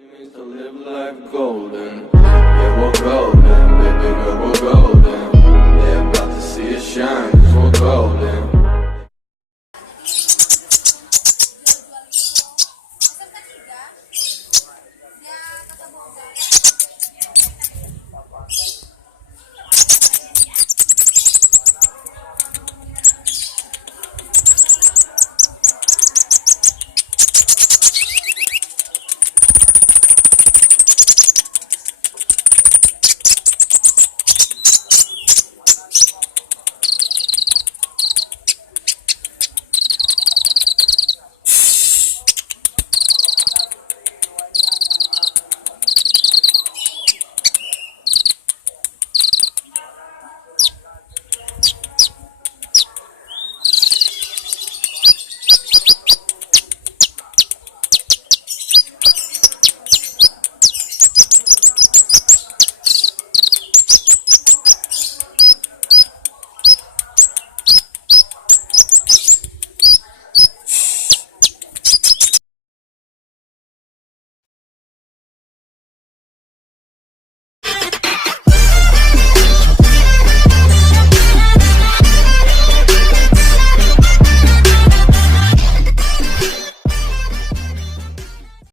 Means to live life golden. Yeah, we're golden, baby girl, we're golden. They're about to see us shine, 'cause we're golden.